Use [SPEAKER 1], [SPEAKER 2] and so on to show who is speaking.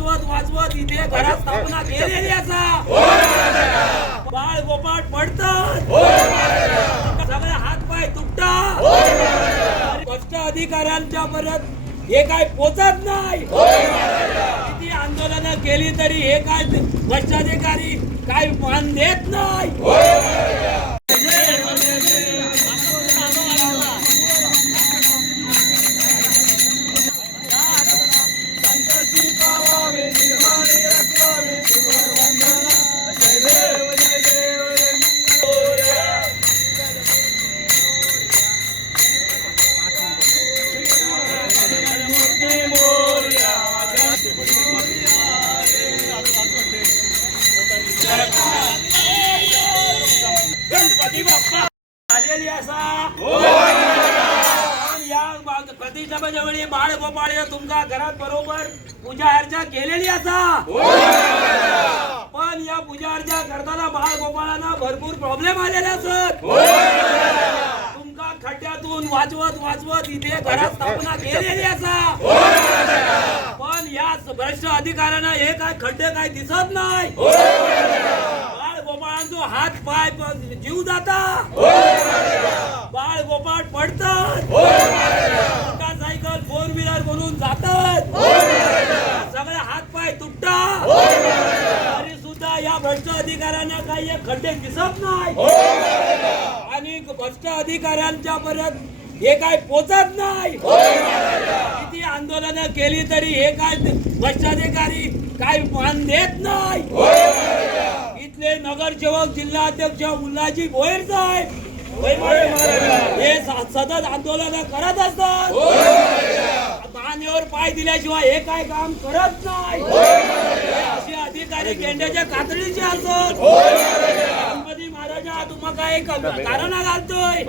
[SPEAKER 1] वाजवत वाजवत इथे घरात स्थापना केलेली असा बाळ गोपाळ पडतात सगळे हात पाय तुटतात. कष्ट अधिकाऱ्यांच्या परत हे काय पोचत नाही. किती आंदोलन केली तरी हे काय भ्रष्टाधिकारी काय मान देत नाही. या बाळ गोपाळ तुमच्या तुमका घरात बरोबर पूजा अर्चा केलेली असा पण या पूजा अर्चा करताना बाळ गोपाळांना भरपूर प्रॉब्लेम आलेले असत तुमका खड्ड्यातून वाचवत वाचवत इथे घरात स्थापना केलेली असा पण या भ्रष्ट अधिकाऱ्यांना हे. काय खड्डे काय दिसत नाही बाळ गोपाळांचो हात पाय जीव जाता बाळ गोपाळ पडतात मोटारसायकल फोर व्हीलर म्हणून जातात सगळे हात तरी सुद्धा या भ्रष्ट अधिकाऱ्यांना काही एक खड्डे दिसत नाही. आणि भ्रष्ट अधिकाऱ्यांच्या परत हे काय पोचत नाही. किती आंदोलन केली तरी हे काय भ्रष्टाधिकारी काय मान देत नाही. इथले नगरसेवक जिल्हाध्यक्ष उल्हाजी भोईर साहेब. हे सतत आंदोलन करत असतात पाय दिल्याशिवाय हे काय काम करत नाही. असे अधिकारी गेंड्याच्या कातडीचे असत. गणपती महाराजा तुम्हाला काय कारण घालतोय.